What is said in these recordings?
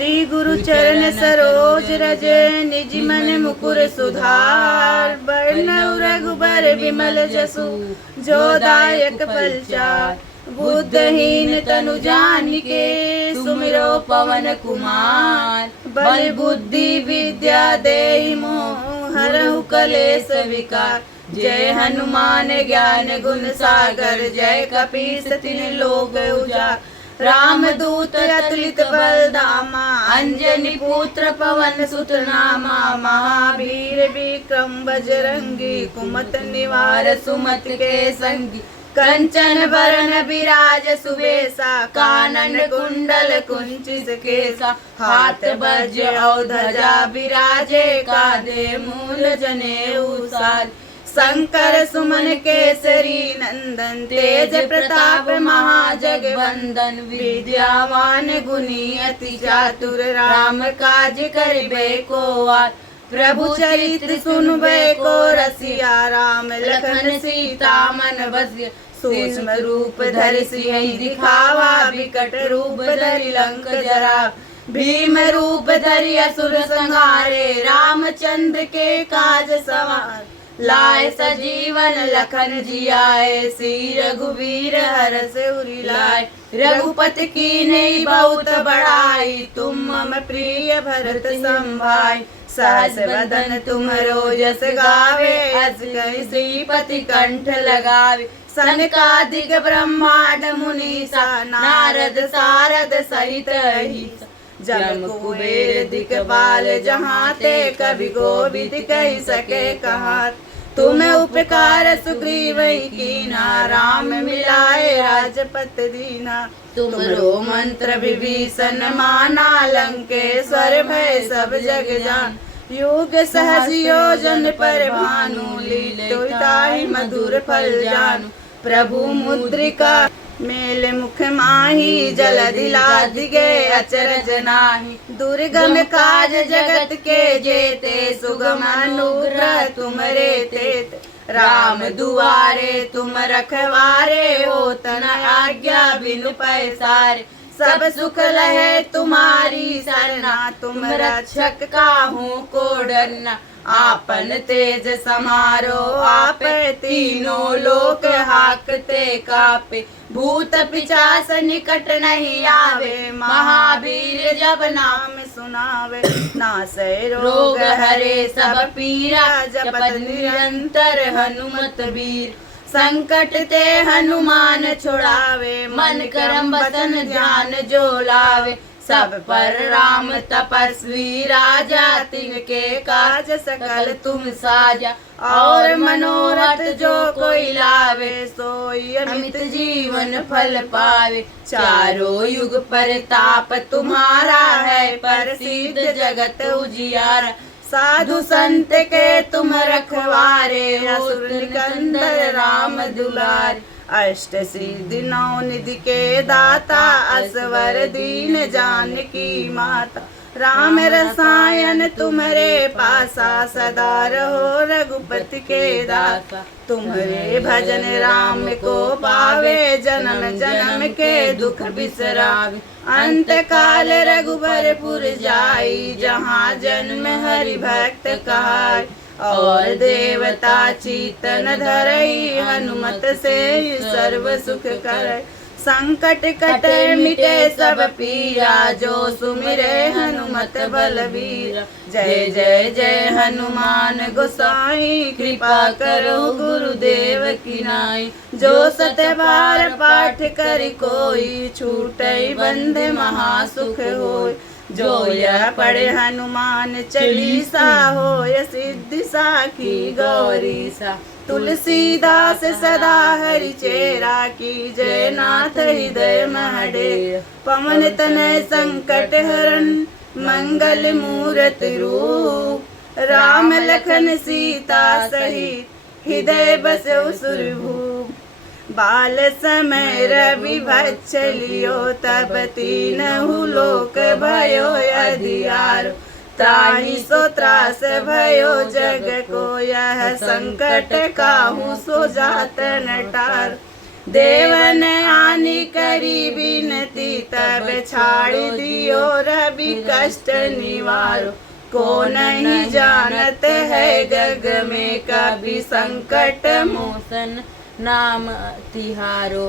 श्री गुरु चरण सरोज रज निज मन मुकुर सुधार। बरनउँ रघुबर विमल जसु जो दायक फलचार। बुद्धहीन तनु जानिके सुमिरो पवन कुमार। बल बुद्धि विद्या देहि मोहि हरहु कलेश विकार। जय हनुमान ज्ञान गुण सागर जय कपीस तिन्ह लोक उजागर। रामदूत अतुलित बल धामा अंजनी पुत्र पवन सुत नामा। महावीर विक्रम बजरंगी कुमत निवार सुमत के संगी। कंचन बरन बिराज सुबेसा कानन कुंडल कुंचित केसा। हाथ वज्र और ध्वजा बिराजे कांधे मूल जनेऊ साज। शंकर सुमन केसरी नंदन तेज प्रताप महाजगवंदन। विद्यावान गुणी अति चातुर राम काज करिबे को आतुर। प्रभु चरित्र सुनबे को रसिया राम लखन सीता मन बसिया। सूक्ष्म रूप धरि सियहि दिखावा विकट रूप धरि लंक जरावा। भीम रूप धरि असुर संहारे रामचंद्र के काज सवारे। लाए सजीवन लखन जियाए श्री रघुवीर हरष उर लाए। रघुपति कीन्ही बहुत बड़ाई तुम मम प्रिय भरत सम भाई। सहस वदन तुमरो जस गावे अस कहि श्रीपति कंठ लगावे। सनकादिक ब्रह्मांड मुनीसा नारद सारद सहित अहिसा। जम कुबेर दिक्पाल जहाँ ते कवि कोविद कहि सके कहात। तुम उपकार सुग्रीवहि कीना राम मिलाए राजपत दीना। तुमरो मंत्र विभीषण माना लंकेश्वर भय सब जग जान। युग सहस्र योजन पर भानु लील्यो ताहि मधुर फल जानू। प्रभु मुद्रिका मेल मुख माही जलधि लाधि गए अचरज नाही। दुर्गम काज जगत के जेते सुगम अनुग्रह तुमरे तेते। राम दुआरे तुम रखवारे हो तना आज्ञा बिनु पैसारे। सब सुख लहे तुम्हारी सरना तुम रक्षक काहू को डरना। आपन तेज समारो आप तीनों लोक हाकते कापे। भूत पिशाच निकट नहीं आवे महावीर जब नाम सुनावे। नासै रोग हरे सब पीरा जपत निरंतर हनुमत वीर। संकट ते हनुमान छुड़ावे मन करम बसन ध्यान जो लावे। सब पर राम तपस्वी राजा तिनके काज सकल तुम साजा। और मनोरथ जो कोई लावे सोई अमित जीवन फल पावे। चारों युग परताप तुम्हारा है प्रसिद्ध जगत उजियारा। साधु संत के तुम रखवारे असुर निकंदन राम दुलारे। अष्ट सिद्धि नौ निधि के दाता असवर दीन जानकी माता। राम रसायन तुम्हारे पासा सदा रहो रघुपति के दासा। तुम्हारे भजन राम को पावे जन्म जन्म के दुख बिसरावे। अंत काल रघुबरपुर जाई जहाँ जन्म हरि भक्त कहाई। और देवता चीतन धरई हनुमत से सर्व सुख करई। संकट कटे मिटे सब पीरा जो सुमिरे हनुमत बलबीरा। जय जय जय हनुमान गोसाई कृपा करो गुरुदेव की नाई। जो सत बार पाठ कर कोई छूटई बंध महासुख होय। जो यह पढ़े हनुमान चालीसा होय सिद्धि साखी गौरी सा। तुलसीदास सदा हरि चेरा की जय नाथ हृदय महडे। पवन तनय संकट हरण मंगल मूर्ति रूप। राम लखन सीता सहित हृदय बसउ सुरभूप। बाल समय रवि भच्छलियो तब तीनहु लोक भयो अधियारो। त्राहि सो त्रास भयो जग को यह संकट काहू सो जात नटार। देवन आनी करी बिनती तब छाड़ दियो रवि कष्ट निवारो। को नहीं जानत है जग में कभी संकट मोचन नाम तिहारो।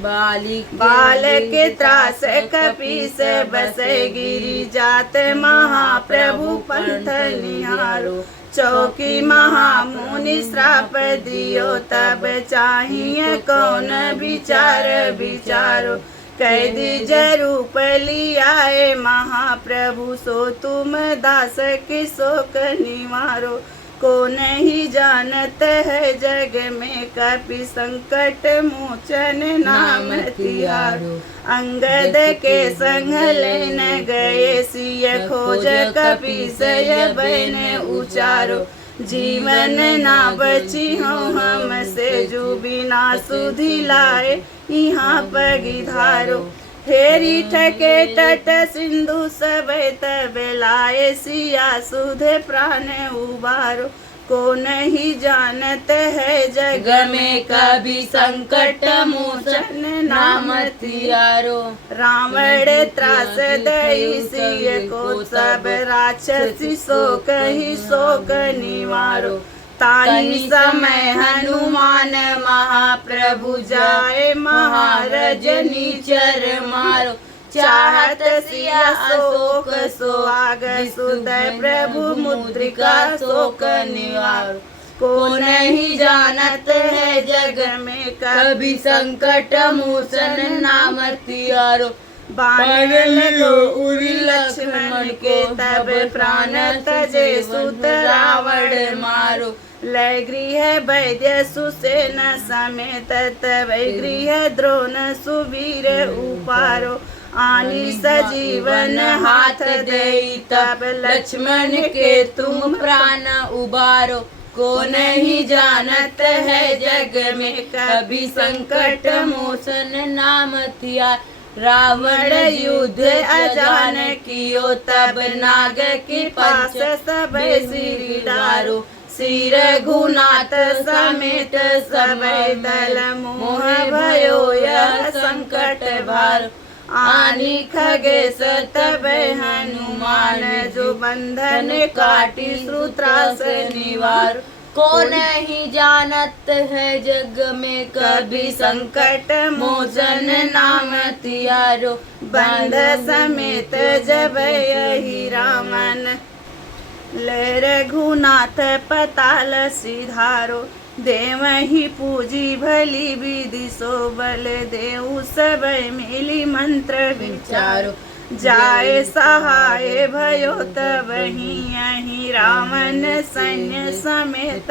बाल के त्रास कपीस बसे गिरी जात महाप्रभु पंथ निहारो। चौकी महामुनि श्राप दियो तब चाहिए कौन विचार विचारो। कैदी जरूप लियाए महाप्रभु सो तुम दास की शोक निवारो। को नहीं जानत है जग में कपि संकट मोचन नाम तिहारो। अंगद के संग लेन गए सिय खोज कपीसय बन उचारो। जीवन ना बची हो हमसे जो बिना सुधि लाए यहाँ पगिधारो। फेरी ठके तट सिंधु सब तब लाए सिया सुधे प्राण उबारो। को नहीं जानत है जग में कभी संकट मोचन नाम तिहारो। रावण त्रास दई सिय को सब राक्षसी शोक ही शोक निवारो। ताही समय हनुमान महाप्रभु जाए महारजनी चर मारो। चाहत सिया शोक सुहाग सुदय प्रभु मुद्रिका शोक निवारो। को नहीं जानत है जग में कभी संकट मोचन नाम तिहारो। बाण लगो उरी लक्ष्मण के तब प्राण तजे सुत रावण मारो। लय गृह वैद्य सुसेन समेत तब गृह द्रोण सुवीर उपारो। आनी सजीवन हाथ दई तब लक्ष्मण के तुम प्राण उबारो। को नहीं जानत है जग में कभी संकट मोचन नाम तिहारो। रावण युद्ध अजान कियो तब नाग के पास सब सिर डारो। सिर घुनाथ समेत सब दल मोह भयो यह संकट भार। आनी खगेश तब हनुमान जो बंधन काटी श्रुत्रास निवार। को नहीं जानत है जग में कभी संकट मोचन नाम तिहारो। बंध समेत जब यही रामन ले रघुनाथ पताल सिधारो। देव ही पूजी भली विधि सो बल देव सब मिली मंत्र विचारो। जाए सहाय भयो तब ही रावण सैन्य समेत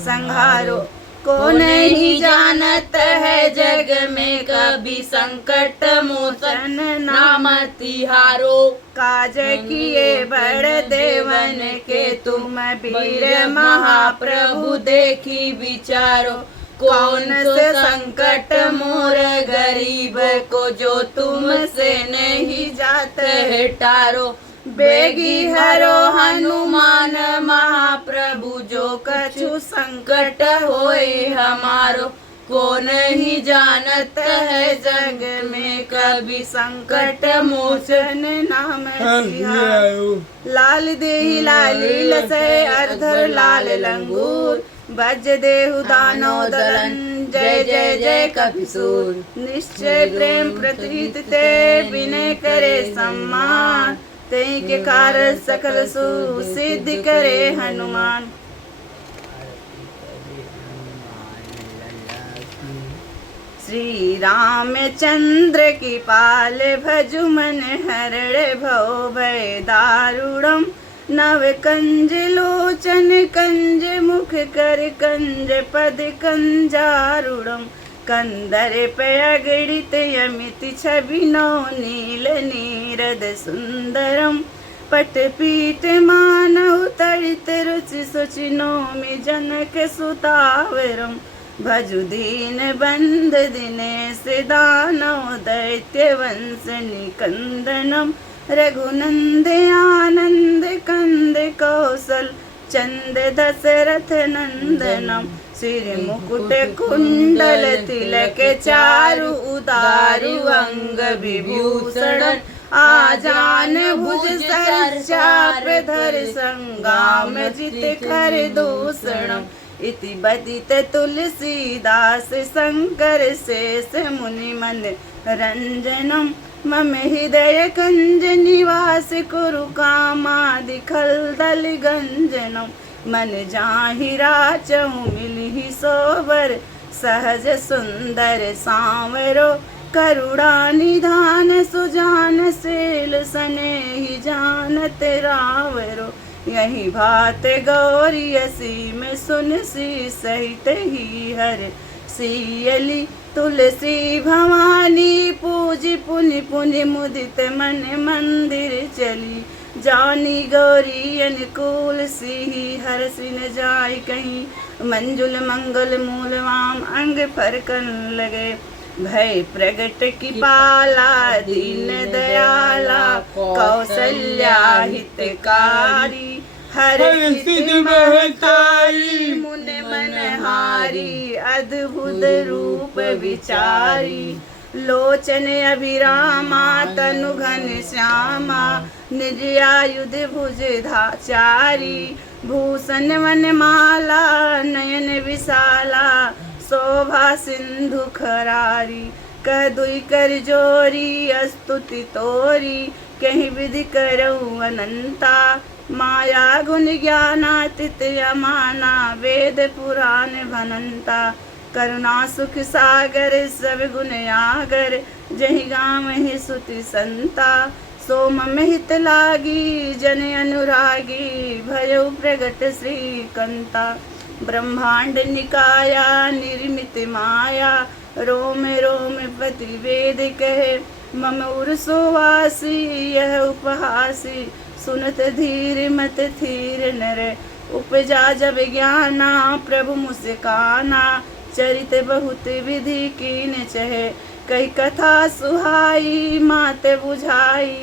संहारो। को नहीं जानत है जग में कभी संकट मोचन नाम तिहारो। काज किए बड़ देवन के तुम वीर महाप्रभु देखी विचारो। कौन से संकट मोर गरीब को जो तुम से नहीं जात है टारो। बेगी हरो हनुमान महाप्रभु जो कछु संकट होए हमारो। को नहीं जानत है जग में कभी संकट मोचन नाम तिहारो। लाल देहि लाली लसै अर्धर लाल लंगूर। बज देहु दानो दलन जय जय जय कपिसूर। निश्चय प्रेम प्रतीत ते विनय करे सम्मान। तेई के कारण सकल सुसिद्धि करे हनुमान। श्री रामचंद्र की पाल भजु मन हरण भव भय दारुणम। नव कंज लोचन कंज मुख कर कंज पद कंजारुणम। कंदर पयगड़ित यमित छबिनो नील नीरद सुंदरम। पटपीठ मानव तड़ित रुचि सुचिनो में जनक सुतावरम। भजु दीन बंध दिनेश दानव दैत्य वंश निकंदनम। रघुनंद आनंद कंद कौशल चंद दशरथ नंदनम। सिर मुकुट कुंडल तिलक चारु उदारु अंग विभूषण। आजान भुज सर चाप धर संगाम जित कर दूषणम इति बदित तुलसीदास शंकर शेष मुनि मन रंजनम मम हृदय कंज निवास कुरु कामादि खलदल गंजनम मन जाहि राचहु मिलहि सोबर सहज सुंदर सांवरो करुणा निधान सुजान सेल स्नेहि जानत रावरो यही भात गौरी असीम सुनसी सहित ही हर सियली तुलसी भवानी पूजी पुनि पुनि मुदित मन मंदिर चली जानी गौरी अनुकूल सिही हर सिन जाय कहीं मंजुल मंगल मूल वाम अंग फरकन लगे भय प्रगट की पाला दीन दयाला कौशल्या हितकारी हर सिद्धि महतारी मुन मनहारी अद्भुत रूप विचारी लोचन अभिरामा तनु घन श्यामा निज आयुध भुज धाचारी भूषण वनमाला नयन विशाला शोभा सिंधु खरारी कह दुई कर जोरी स्तुति तोरी कहीं विधि करऊ अनंता माया गुण ज्ञानातीत अमाना वेद पुराण भनंता करुणा सुख सागर सब गुण आगर जहि गाम ही सुति संता सो मम हित लागी जन अनुरागी भयउ प्रगट श्रीकंता ब्रह्मांड निकाया निर्मित माया रोम रोम पति वेद कहे मम उर्सोवासी यह उपहासी सुनत धीर मत थीर नर उपजा जब ज्ञाना प्रभु मुस्काना चरित बहुत विधि कीन चहे कई कथा सुहाई मात बुझाई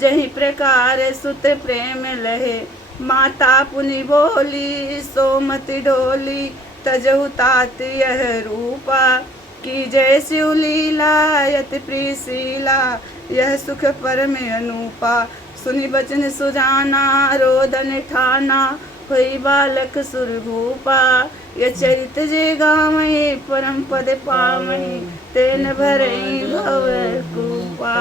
जही प्रकार सुत प्रेम लहे माता पुनि बोली सोमति डोली तजहु तात यह रूपा की जय शिव लीला यति प्रीशीला यह सुख परम अनूपा सुनि बचन सुजाना रोदन ठाना हुई बालक सुरभूपा ये चरित जे गावई परम पद पावई तेन भरई भव कूपा।